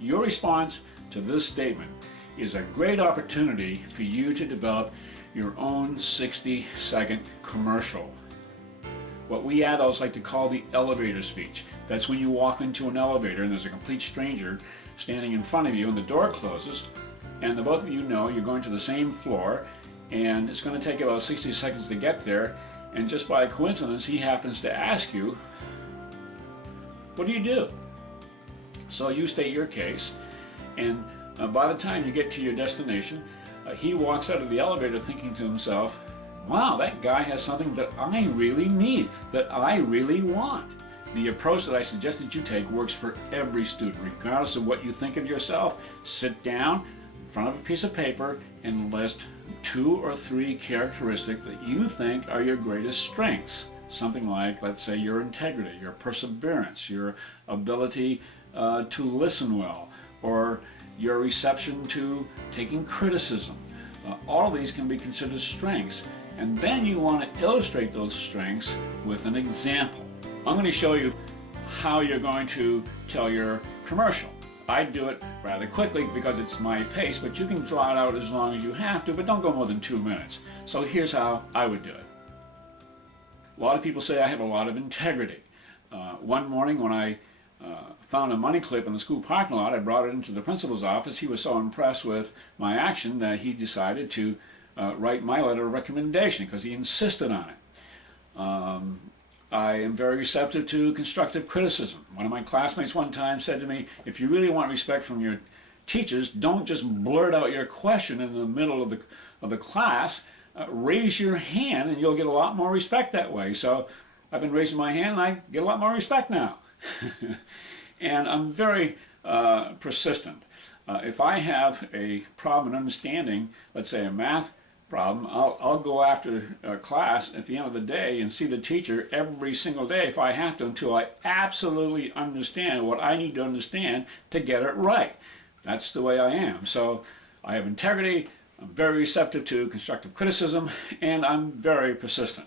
Your response to this statement is a great opportunity for you to develop your own 60-second commercial. What we adults like to call the elevator speech. That's when you walk into an elevator and there's a complete stranger standing in front of you and the door closes and the both of you know you're going to the same floor and it's going to take about 60 seconds to get there, and just by coincidence he happens to ask you, what do you do? So you state your case, and by the time you get to your destination, he walks out of the elevator thinking to himself, wow, that guy has something that I really need, that I really want. The approach that I suggest that you take works for every student, regardless of what you think of yourself. Sit down in front of a piece of paper and list 2 or 3 characteristics that you think are your greatest strengths. Something like, let's say, your integrity, your perseverance, your ability to listen well, or your reception to taking criticism. All of these can be considered strengths, and then you want to illustrate those strengths with an example. I'm going to show you how you're going to tell your commercial. I do it rather quickly because it's my pace, but you can draw it out as long as you have to, but don't go more than 2 minutes. So here's how I would do it. A lot of people say I have a lot of integrity. One morning when I found a money clip in the school parking lot, I brought it into the principal's office. He was so impressed with my action that he decided to write my letter of recommendation because he insisted on it. I am very receptive to constructive criticism. One of my classmates one time said to me, if you really want respect from your teachers, don't just blurt out your question in the middle of the class. Raise your hand and you'll get a lot more respect that way. So I've been raising my hand and I get a lot more respect now. And I'm very persistent. If I have a problem in understanding, let's say a math problem, I'll go after class at the end of the day and see the teacher every single day if I have to, until I absolutely understand what I need to understand to get it right. That's the way I am. So I have integrity, I'm very receptive to constructive criticism, and I'm very persistent.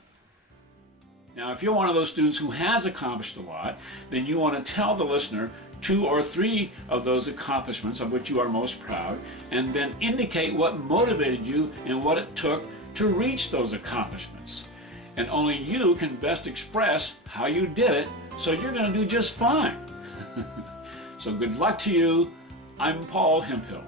Now, if you're one of those students who has accomplished a lot, then you want to tell the listener 2 or 3 of those accomplishments of which you are most proud, and then indicate what motivated you and what it took to reach those accomplishments. And only you can best express how you did it, so you're going to do just fine. So good luck to you. I'm Paul Hemphill.